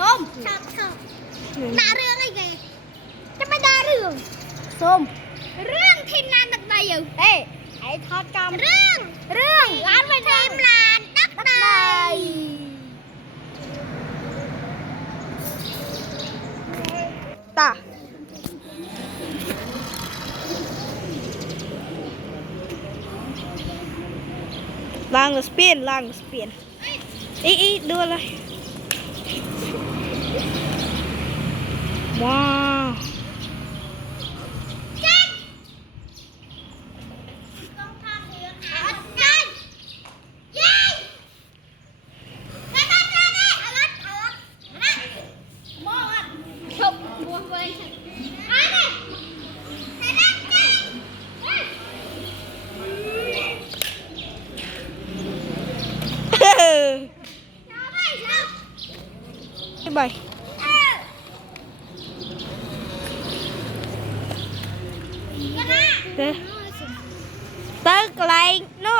ส้มชอบด่าเรื่องอะไรแกจะไม่ด่าเรื่องส้มเรื่องทีมงานตักใดอยู่เอ้ไอ้ทอดจำเรื่องร้านไปทีมร้านตักใดตาล่างหรือสเปียนอีดูอะไรว้าวบายตึกไรโน่